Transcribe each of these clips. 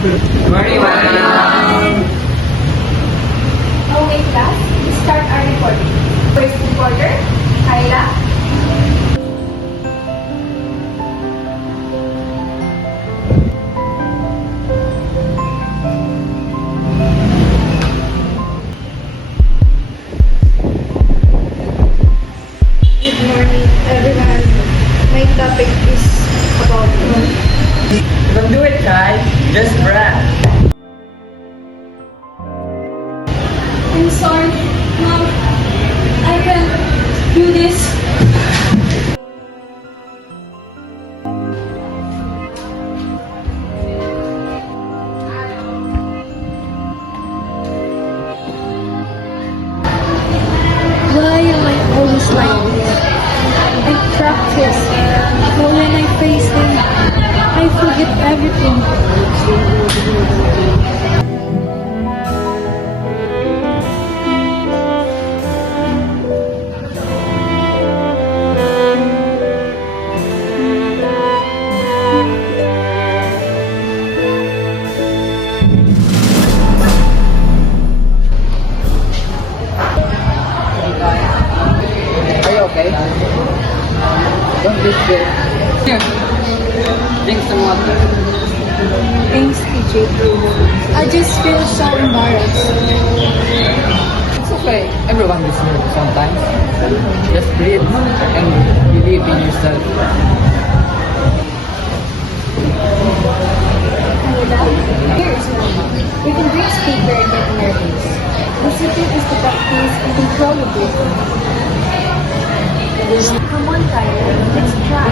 Good morning, ma'am. Okay, class. Start our recording. First recorder, Kyla. Good morning, everyone. My topic is about work. Don't do it, Kai. Just breath. I'm sorry, Mom. I can't do this. Why am I always like this? I practice, but when I face them, I forget everything. Are you okay? Don't be scared. Here. Drink some water. Thanks, TJ. I just feel so embarrassed. It's okay. Everyone gets nervous sometimes. Just breathe and believe in yourself. Here's one. You can drink paper and get nervous. The secret is to practice and control your breathing. Come on, Tyler. Let's try.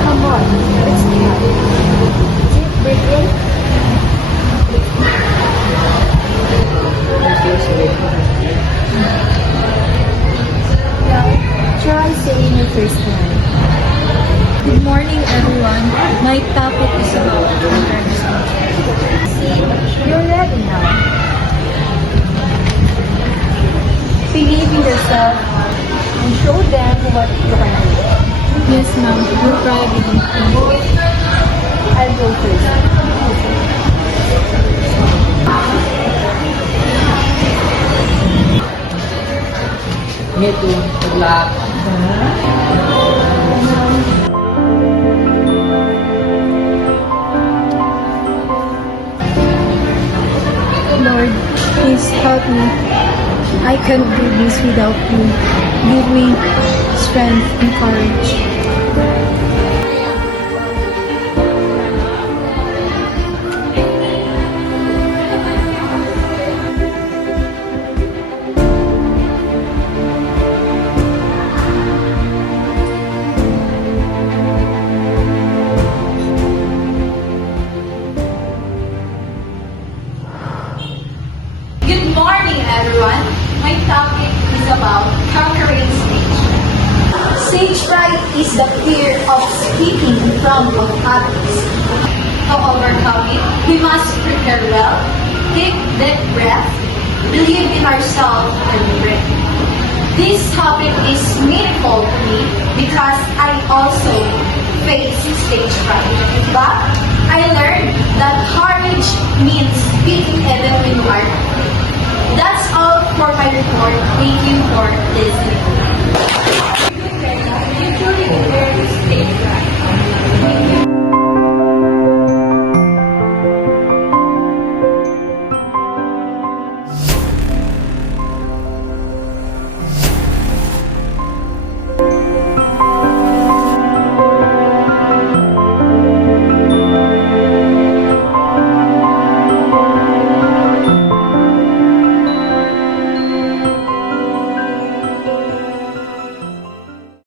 Come on, let's try. Deep breath in. Now, try saying your first line. Good morning, everyone. My topic is about awareness. See, you're ready now. Believe in yourself and show them what you can do. Yes, ma'am. We're proud of you. I'll go first. Me too. Good luck. Lord, please help me. I can't do this without you. Give me strength and courage. Good morning, everyone. My topic is about conquering stage. Stage fright is the fear of speaking in front of others. To overcome it, we must prepare well, take deep breath, believe in ourselves, and breathe. This topic is meaningful to me because I also face stage fright. But I learned that courage means speaking even when hard. That's all for my report. Thank you for listening.